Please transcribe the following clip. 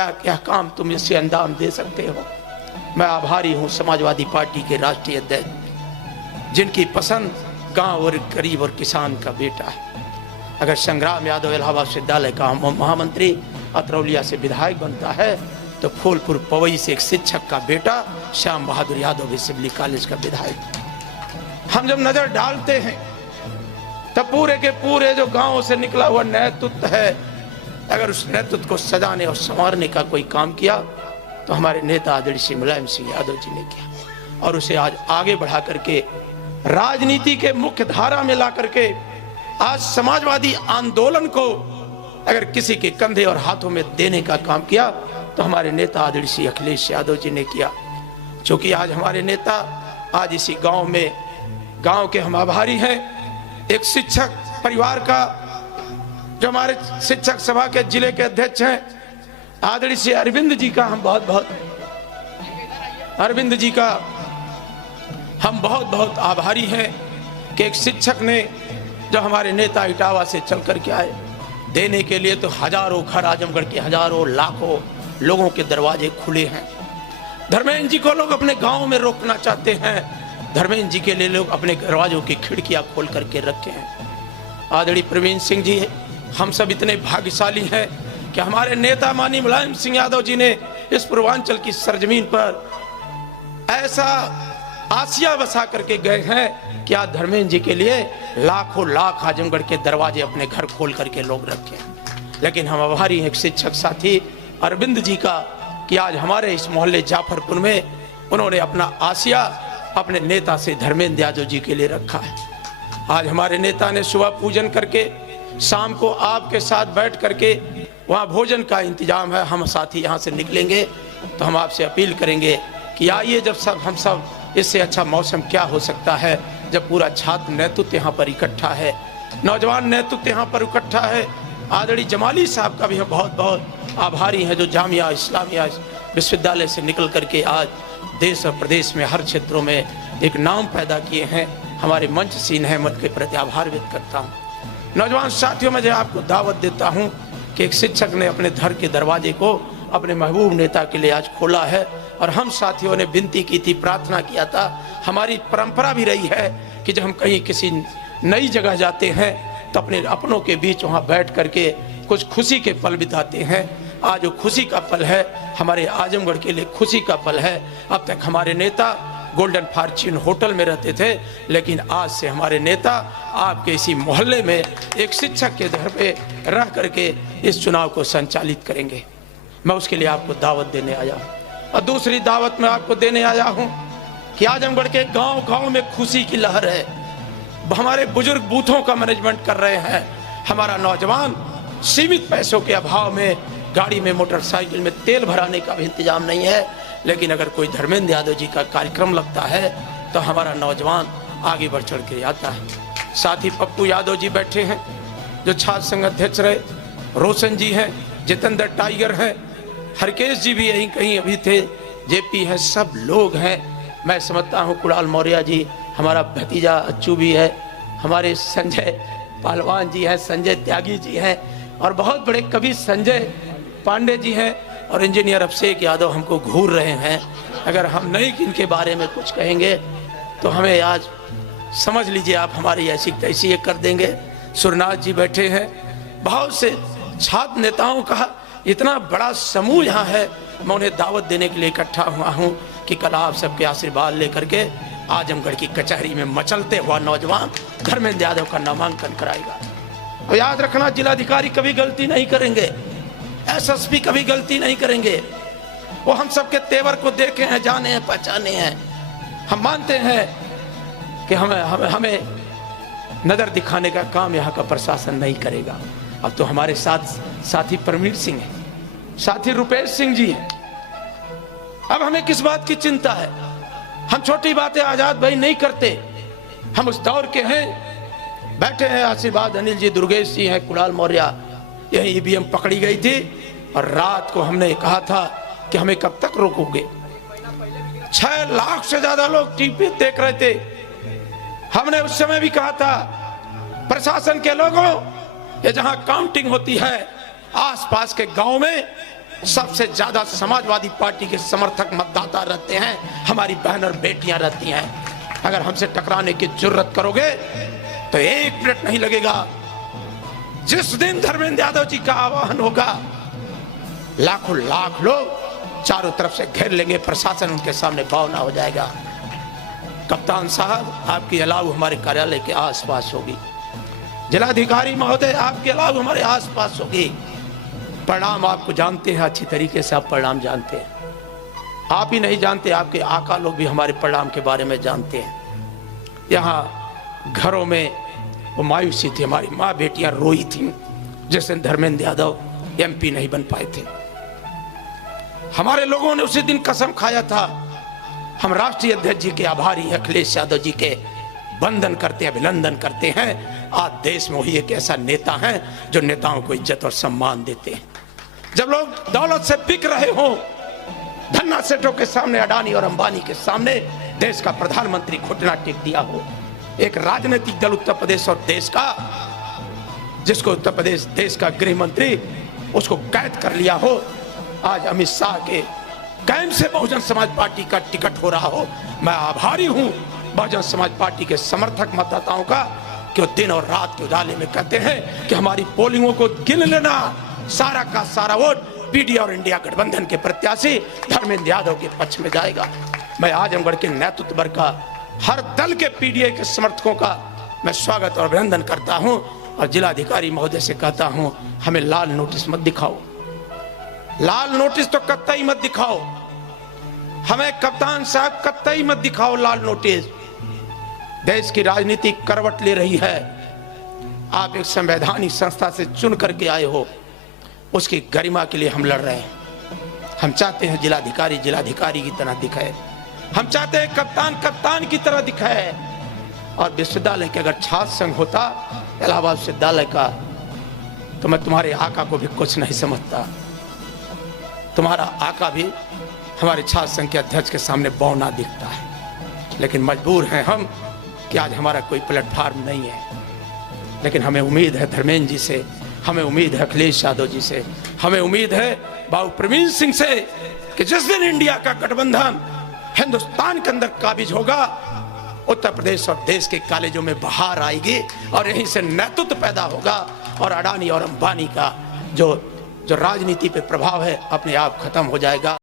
क्या क्या काम तुम इससे अंजाम दे सकते हो। मैं आभारी हूँ समाजवादी पार्टी के राष्ट्रीय अध्यक्ष जिनकी पसंद गांव और गरीब और किसान का बेटा है। अगर संग्राम यादव इलाहाबाद विश्वविद्यालय का महामंत्री, अतरौलिया से विधायक बनता है, तो फूलपुर पवई से एक शिक्षक का बेटा श्याम बहादुर यादव असेंबली कॉलेज का विधायक। हम जब नजर डालते हैं तब पूरे के पूरे जो गांव से निकला हुआ नेतृत्व है, अगर उस नेतृत्व को सजाने और संवारने का कोई काम किया तो हमारे नेता आदरणीय श्री मुलायम सिंह यादव जी ने किया, और उसे आज आगे बढ़ा करके राजनीति के मुख्य धारा में ला करके आज समाजवादी आंदोलन को अगर किसी के कंधे और हाथों में देने का काम किया तो हमारे नेता आदरणीय श्री अखिलेश यादव जी ने किया। क्योंकि आज हमारे नेता आज इसी गांव में, गांव के हम आभारी हैं। एक शिक्षक परिवार का, जो हमारे शिक्षक सभा के जिले के अध्यक्ष हैं आदरणीय श्री अरविंद जी का हम बहुत बहुत आभारी हैं कि एक शिक्षक ने, जो हमारे नेता इटावा से चल कर के आए, देने के लिए तो हजारों घर, आजमगढ़ के हजारों लाखों लोगों के दरवाजे खुले हैं। धर्मेंद्र जी को लोग अपने गांव में रोकना चाहते हैं, धर्मेंद्र जी के लिए लोग अपने दरवाजों की खिड़कियां खोल करके रखे हैं। आदरणीय प्रवीण सिंह जी, हम सब इतने भाग्यशाली हैं कि हमारे नेता माननीय मुलायम सिंह यादव जी ने इस पूर्वांचल की सरजमीन पर ऐसा आसिया बसा करके गए हैं कि आज धर्मेंद्र जी के लिए लाखों लाख आजमगढ़ के दरवाजे अपने घर खोल करके लोग रखे हैं। लेकिन हम आभारी हैं शिक्षक साथी अरविंद जी का कि आज हमारे इस मोहल्ले जाफरपुर में उन्होंने अपना आसिया अपने नेता से धर्मेंद्र यादव जी के लिए रखा है। आज हमारे नेता ने सुबह पूजन करके शाम को आपके साथ बैठ करके वहाँ भोजन का इंतजाम है। हम साथी यहाँ से निकलेंगे तो हम आपसे अपील करेंगे कि आइए, जब हम सब इससे अच्छा मौसम क्या हो सकता है जब पूरा छात्र नेतृत्व यहाँ पर इकट्ठा है, नौजवान नेतृत्व यहाँ पर इकट्ठा है। आदरणीय जमाली साहब का भी हम बहुत बहुत आभारी हैं, जो जामिया इस्लामिया विश्वविद्यालय से निकल करके आज देश और प्रदेश में हर क्षेत्रों में एक नाम पैदा किए हैं। हमारे मंच सीन है, मत के प्रति आभार व्यक्त करता हूँ। नौजवान साथियों, मैं आपको दावत देता हूँ कि एक शिक्षक ने अपने घर के दरवाजे को अपने महबूब नेता के लिए आज खोला है, और हम साथियों ने विनती की थी, प्रार्थना किया था। हमारी परंपरा भी रही है कि जब हम कहीं किसी नई जगह जाते हैं तो अपने अपनों के बीच वहाँ बैठ करके कुछ खुशी के पल बिताते हैं। आज वो खुशी का पल है, हमारे आजमगढ़ के लिए खुशी का पल है। अब तक हमारे नेता गोल्डन फॉर्च्यून होटल में रहते थे, लेकिन आज से हमारे नेता आपके इसी मोहल्ले में एक शिक्षक के घर पे रह करके इस चुनाव को संचालित करेंगे। मैं उसके लिए आपको दावत देने आया हूँ। और दूसरी दावत मैं आपको देने आया हूँ कि आजमगढ़ के गांव गांव में खुशी की लहर है। हमारे बुजुर्ग बूथों का मैनेजमेंट कर रहे हैं। हमारा नौजवान सीमित पैसों के अभाव में गाड़ी में, मोटरसाइकिल में तेल भराने का भी इंतजाम नहीं है, लेकिन अगर कोई धर्मेंद्र यादव जी का कार्यक्रम लगता है तो हमारा नौजवान आगे बढ़ चढ़ के आता है। साथ ही पप्पू यादव जी बैठे हैं, जो छात्र संघ अध्यक्ष रहे, रोशन जी हैं, जितेंद्र टाइगर हैं, हरकेश जी भी यहीं कहीं अभी थे, जेपी है, सब लोग हैं। मैं समझता हूँ कुणाल मौर्य जी, हमारा भतीजा अच्छू भी है, हमारे संजय पहलवान जी हैं, संजय त्यागी जी हैं, और बहुत बड़े कवि संजय पांडे जी हैं, और इंजीनियर अभिषेक यादव हमको घूर रहे हैं। अगर हम नहीं इनके बारे में कुछ कहेंगे तो हमें आज समझ लीजिए आप हमारी ऐसी तैसी ये कर देंगे। सुरनाथ जी बैठे हैं, बहुत से छात्र नेताओं का इतना बड़ा समूह यहाँ है। मैं उन्हें दावत देने के लिए इकट्ठा हुआ हूँ कि कल आप सबके आशीर्वाद लेकर के आजमगढ़ की कचहरी में मचलते हुआ नौजवान धर्मेंद्र यादव का नामांकन कराएगा। और याद रखना, जिलाधिकारी कभी गलती नहीं करेंगे, एसएसपी कभी गलती नहीं करेंगे। वो हम सबके तेवर को देखे हैं, जाने हैं, पहचाने हैं। हम मानते हैं कि हमें नजर दिखाने का काम यहाँ का प्रशासन नहीं करेगा। अब तो हमारे साथी परमीर सिंह है, साथी रुपेश सिंह जी हैं। अब हमें किस बात की चिंता है? हम छोटी बातें आजाद भाई नहीं करते। हम उस दौर के हैं, बैठे हैं। आशीर्वाद अनिल जी, दुर्गेश जी हैं, कुणाल मौर्य, यही ईवीएम पकड़ी गई थी और रात को हमने कहा था कि हमें कब तक रोकोगे। 6 लाख से ज्यादा लोग टीवी देख रहे थे। हमने उस समय भी कहा था, प्रशासन के लोगों, ये जहां काउंटिंग होती है आसपास के गांव में सबसे ज्यादा समाजवादी पार्टी के समर्थक मतदाता रहते हैं, हमारी बहन और बेटियां रहती हैं। अगर हमसे टकराने की जुर्रत करोगे तो 1 मिनट नहीं लगेगा। जिस दिन धर्मेंद्र यादव जी का आह्वान होगा, लाखों लाख लोग चारों तरफ से घेर लेंगे, प्रशासन उनके सामने बौना हो जाएगा। कप्तान साहब, आपकी अलाव हमारे कार्यालय के आसपास होगी। जिलाधिकारी महोदय, आपके अलाव हमारे आसपास होगी। परिणाम आपको जानते हैं, अच्छी तरीके से आप परिणाम जानते हैं। आप ही नहीं जानते, आपके आका लोग भी हमारे परिणाम के बारे में जानते हैं। यहाँ घरों में वो मायूसी थी, हमारी माँ बेटियां रोई थी जिस दिन धर्मेंद्र यादव MP नहीं बन पाए थे। हमारे लोगों ने उसी दिन कसम खाया था, हम राष्ट्रीय अध्यक्ष जी के आभारी हैं, अखिलेश यादव जी के वंदन करते हैं, अभिनंदन करते हैं। आज देश में वही एक ऐसा नेता है जो नेताओं को इज्जत और सम्मान देते हैं। जब लोग दौलत से बिक रहे हो, धन्ना सेठों के सामने, अडानी और अंबानी के सामने देश का प्रधानमंत्री घुटना टेक दिया हो, एक राजनीतिक दल उत्तर प्रदेश और देश का, जिसको उत्तर प्रदेश देश का गृह मंत्री उसको कैद कर लिया हो, आज अमित शाह के कैंप से बहुजन समाज पार्टी का टिकट हो रहा हो। मैं आभारी हूं बहुजन समाज पार्टी के समर्थक मतदाताओं का कि वो दिन और रात के उजाले में कहते हैं कि हमारी पोलिंगों को गिन लेना, सारा का सारा वोट पीडी और इंडिया गठबंधन के प्रत्याशी धर्मेंद्र यादव के पक्ष में जाएगा। मैं आजमगढ़ के नेतृत्व वर्ग का, हर दल के PDI के समर्थकों का मैं स्वागत और अभिनंदन करता हूं और जिलाधिकारी महोदय से कहता हूं, हमें लाल नोटिस मत दिखाओ, लाल नोटिस तो कतई मत दिखाओ, हमें कप्तान साहब कतई मत दिखाओ लाल नोटिस। देश की राजनीति करवट ले रही है। आप एक संवैधानिक संस्था से चुन करके आए हो, उसकी गरिमा के लिए हम लड़ रहे हैं। हम चाहते हैं जिलाधिकारी जिलाधिकारी की तरह दिखाए, हम चाहते हैं कप्तान कप्तान की तरह दिखाए। और विश्वविद्यालय के अगर छात्र संघ होता इलाहाबाद विश्वविद्यालय का, तो मैं तुम्हारे आका को भी कुछ नहीं समझता। तुम्हारा आका भी हमारे छात्र संघ के अध्यक्ष के सामने बौना दिखता है। लेकिन मजबूर हैं हम कि आज हमारा कोई प्लेटफार्म नहीं है। लेकिन हमें उम्मीद है धर्मेंद्र जी से, हमें उम्मीद है अखिलेश यादव जी से, हमें उम्मीद है बाबू प्रवीण सिंह से कि जिस दिन इंडिया का गठबंधन हिंदुस्तान के अंदर काबिज होगा, उत्तर प्रदेश और देश के कॉलेजों में बहार आएगी और यहीं से नेतृत्व पैदा होगा और अडानी और अंबानी का जो राजनीति पे प्रभाव है अपने आप खत्म हो जाएगा।